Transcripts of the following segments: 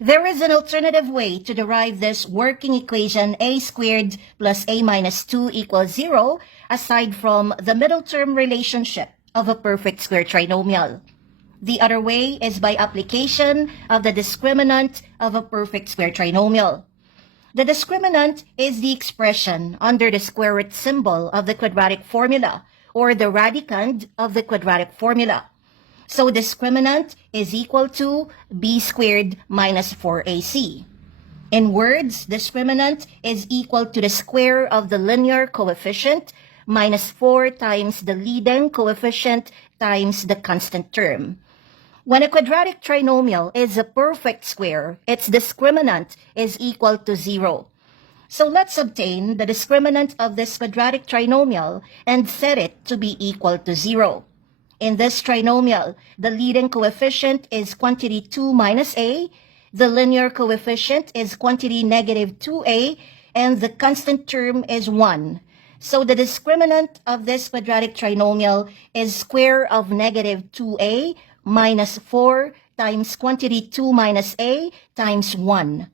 There is an alternative way to derive this working equation a squared plus a minus 2 equals 0 aside from the middle term relationship of a perfect square trinomial. The other way is by application of the discriminant of a perfect square trinomial. The discriminant is the expression under the square root symbol of the quadratic formula, or the radicand of the quadratic formula. So discriminant is equal to b squared minus 4ac. In words, discriminant is equal to the square of the linear coefficient minus 4 times the leading coefficient times the constant term. When a quadratic trinomial is a perfect square, its discriminant is equal to 0. So let's obtain the discriminant of this quadratic trinomial and set it to be equal to 0. In this trinomial, the leading coefficient is quantity 2 minus a, the linear coefficient is quantity negative 2a, and the constant term is 1. So the discriminant of this quadratic trinomial is square of negative 2a minus 4 times quantity 2 minus a times 1.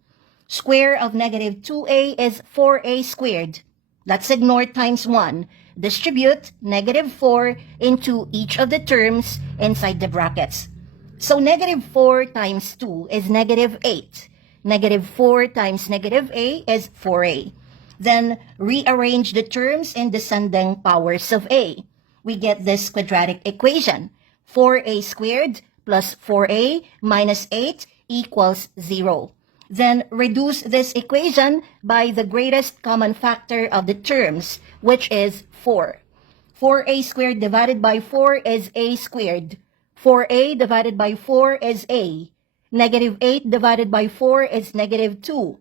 Square of negative 2a is 4a squared. Let's ignore times 1. Distribute negative 4 into each of the terms inside the brackets. So negative 4 times 2 is negative 8. Negative 4 times negative a is 4a. Then rearrange the terms in descending powers of a. We get this quadratic equation. 4a squared plus 4a minus 8 equals 0. Then reduce this equation by the greatest common factor of the terms, which is 4. 4a squared divided by 4 is a squared. 4a divided by 4 is a. Negative 8 divided by 4 is negative 2.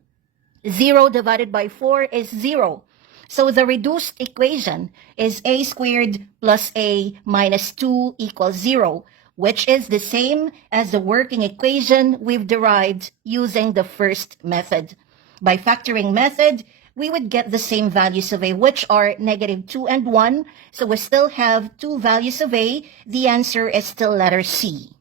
0 divided by 4 is 0. So the reduced equation is a squared plus a minus 2 equals 0, which is the same as the working equation we've derived using the first method. By factoring method, we would get the same values of a, which are negative 2 and 1, so we still have two values of a. The answer is still letter C.